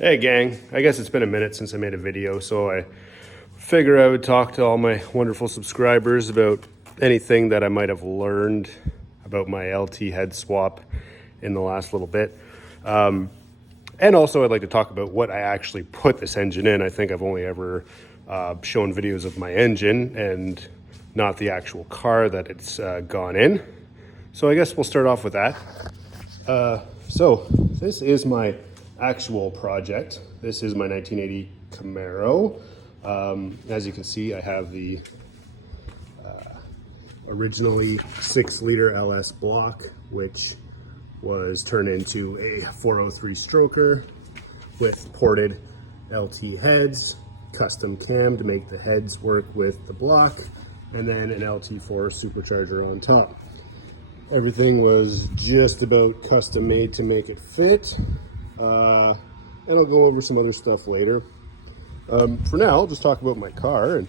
Hey gang, I guess it's been a minute since I made a video, so I figure I would talk to all my wonderful subscribers about anything that I might have learned about my LT head swap in the last little bit. And also I'd like to talk about what I actually put this engine in. I think I've only ever shown videos of my engine and not the actual car that it's gone in. So I guess we'll start off with that. So this is my actual project. This is my 1980 Camaro. As you can see, I have the originally 6-liter LS block, which was turned into a 403 stroker with ported LT heads, custom cam to make the heads work with the block, and then an LT4 supercharger on top. Everything was just about custom made to make it fit. And I'll go over some other stuff later. For now, I'll just talk about my car, and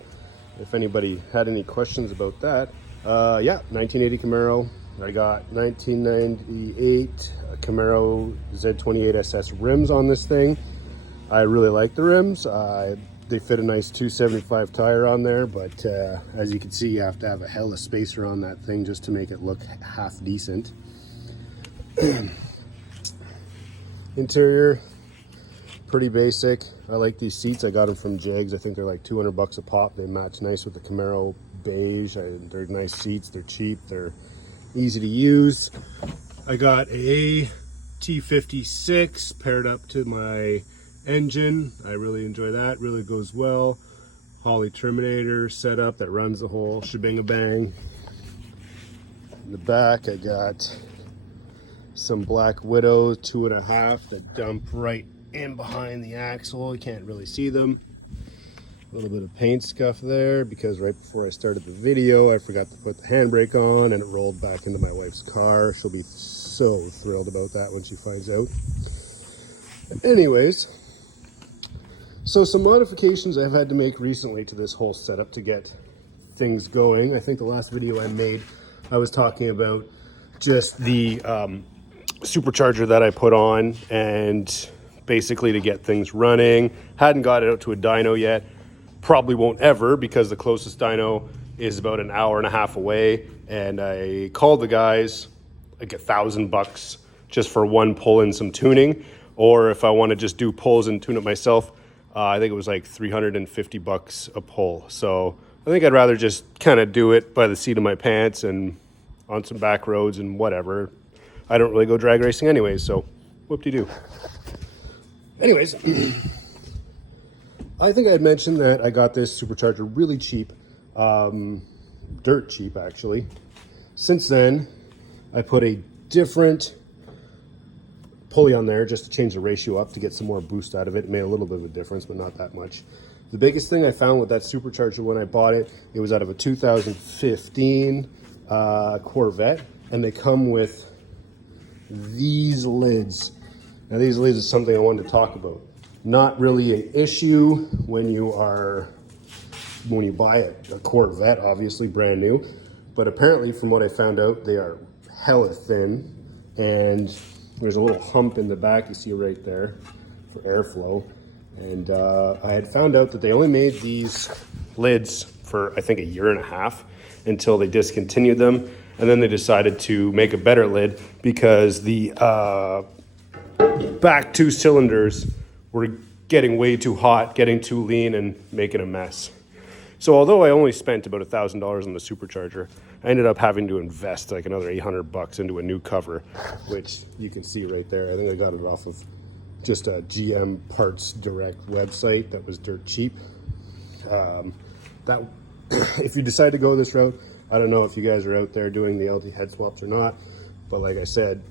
if anybody had any questions about that. Yeah, 1980 Camaro. I got 1998 Camaro Z28 SS rims on this thing. I really like the rims. They fit a nice 275 tire on there, but as you can see, you have to have a hell of spacer on that thing just to make it look half decent. Interior, pretty basic. I like these seats. I got them from Jegs. I think they're like 200 bucks a pop. They match nice with the Camaro beige. They're nice seats. They're cheap. They're easy to use. I got a T56 paired up to my engine. I really enjoy that. Really goes well. Holley Terminator setup that runs the whole shebang-a-bang. In the back, I got some Black Widow 2.5 that dump right in behind the axle. You can't really see them. A little bit of paint scuff there because right before I started the video I forgot to put the handbrake on and it rolled back into my wife's car. She'll be so thrilled about that when she finds out. Anyways, so some modifications I've had to make recently to this whole setup to get things going. I think the last video I made I was talking about just the supercharger that I put on and basically to get things running. Hadn't got it out to a dyno yet. Probably won't ever because the closest dyno is about an hour and a half away. And I called the guys like $1,000 just for one pull and some tuning. Or if I want to just do pulls and tune it myself, I think it was like $350 a pull. So I think I'd rather just kind of do it by the seat of my pants and on some back roads and whatever. I don't really go drag racing anyways, so whoop-de-doo. Anyways, I think I had mentioned that I got this supercharger really cheap, dirt cheap actually. Since then, I put a different pulley on there just to change the ratio up to get some more boost out of it. It made a little bit of a difference, but not that much. The biggest thing I found with that supercharger when I bought it, it was out of a 2015 Corvette, and they come with these lids. Now these lids is something I wanted to talk about. Not really an issue when you buy a Corvette, obviously brand new, but apparently from what I found out, they are hella thin, and there's a little hump in the back you see right there for airflow. And I had found out that they only made these lids for I think a year and a half until they discontinued them. And then they decided to make a better lid because the back two cylinders were getting way too hot, getting too lean, and making a mess. So although I only spent about $1,000 on the supercharger, I ended up having to invest like another $800 into a new cover, which you can see right there. I think I got it off of just a GM Parts Direct website that was dirt cheap. That if you decide to go this route, I don't know if you guys are out there doing the LT head swaps or not, but like I said,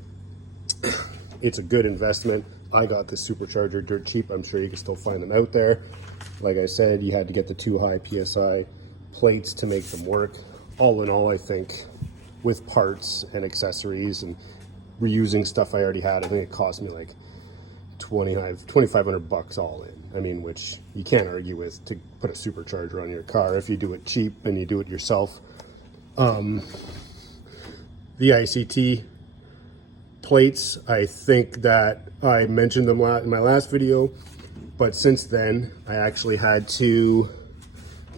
it's a good investment. I got this supercharger dirt cheap. I'm sure you can still find them out there. Like I said, you had to get the 2 high PSI plates to make them work. All in all, I think with parts and accessories and reusing stuff I already had, I think it cost me like $2,500 all in. I mean, which you can't argue with to put a supercharger on your car if you do it cheap and you do it yourself. The ICT plates, I think that I mentioned them in my last video, but since then I actually had to,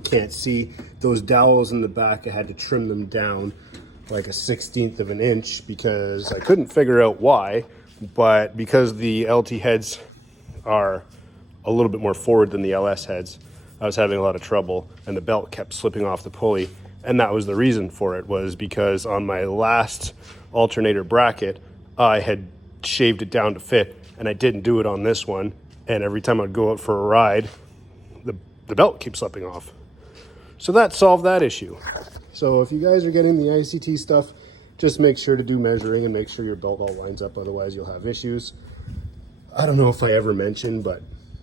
can't see, those dowels in the back, I had to trim them down like a 1/16 of an inch because I couldn't figure out why, but because the LT heads are a little bit more forward than the LS heads, I was having a lot of trouble and the belt kept slipping off the pulley. And that was the reason for it, was because on my last alternator bracket, I had shaved it down to fit and I didn't do it on this one. And every time I'd go out for a ride, the belt keeps slipping off. So that solved that issue. So if you guys are getting the ICT stuff, just make sure to do measuring and make sure your belt all lines up, otherwise you'll have issues. I don't know if I ever mentioned, but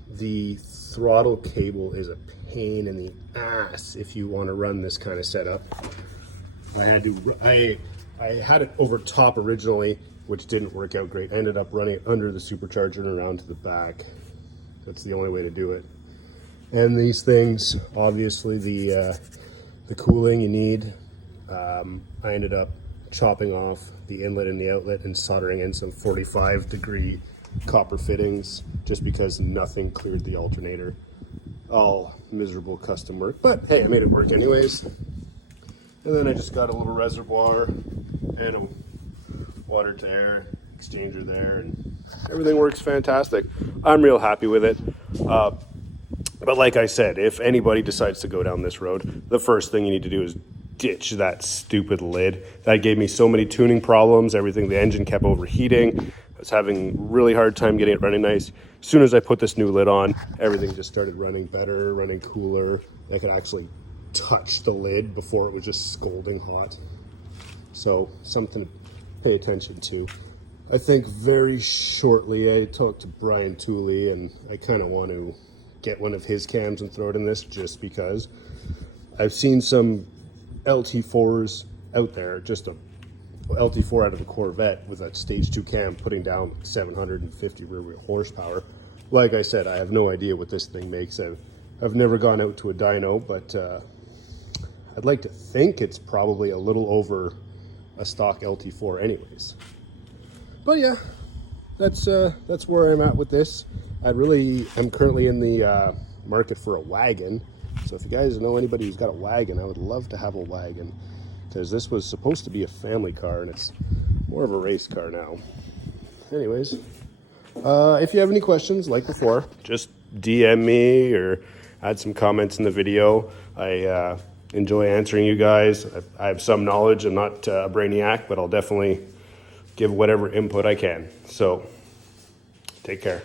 the throttle cable is a pain in the ass if you want to run this kind of setup. I had it over top originally, which didn't work out great. I ended up running it under the supercharger and around to the back. That's the only way to do it. And these things, obviously the cooling you need, I ended up chopping off the inlet and the outlet and soldering in some 45-degree copper fittings just because nothing cleared the alternator. All miserable custom work, but hey, I made it work anyways. And then I just got a little reservoir and a water to air exchanger there, and everything works fantastic. I'm real happy with it. But like I said, if anybody decides to go down this road, the first thing you need to do is ditch that stupid lid. That gave me so many tuning problems. Everything, the engine kept overheating. I was having really hard time getting it running nice. As soon as I put this new lid on, everything just started running better, running cooler. I could actually touch the lid before it was just scalding hot. So something to pay attention to. I think very shortly I talked to Brian Tooley, and I kind of want to get one of his cams and throw it in this just because. I've seen some LT4s out there, just a LT4 out of the Corvette with a stage 2 cam putting down 750 rear wheel horsepower. Like I said, I have no idea what this thing makes. I've never gone out to a dyno, but I'd like to think it's probably a little over a stock LT4 anyways. But yeah, that's where I'm at with this. I'm currently in the market for a wagon. So if you guys know anybody who's got a wagon, I would love to have a wagon, because this was supposed to be a family car and it's more of a race car now. Anyways, if you have any questions, like before, just DM me or add some comments in the video. I enjoy answering you guys. I have some knowledge. I'm not a brainiac, but I'll definitely give whatever input I can. So take care.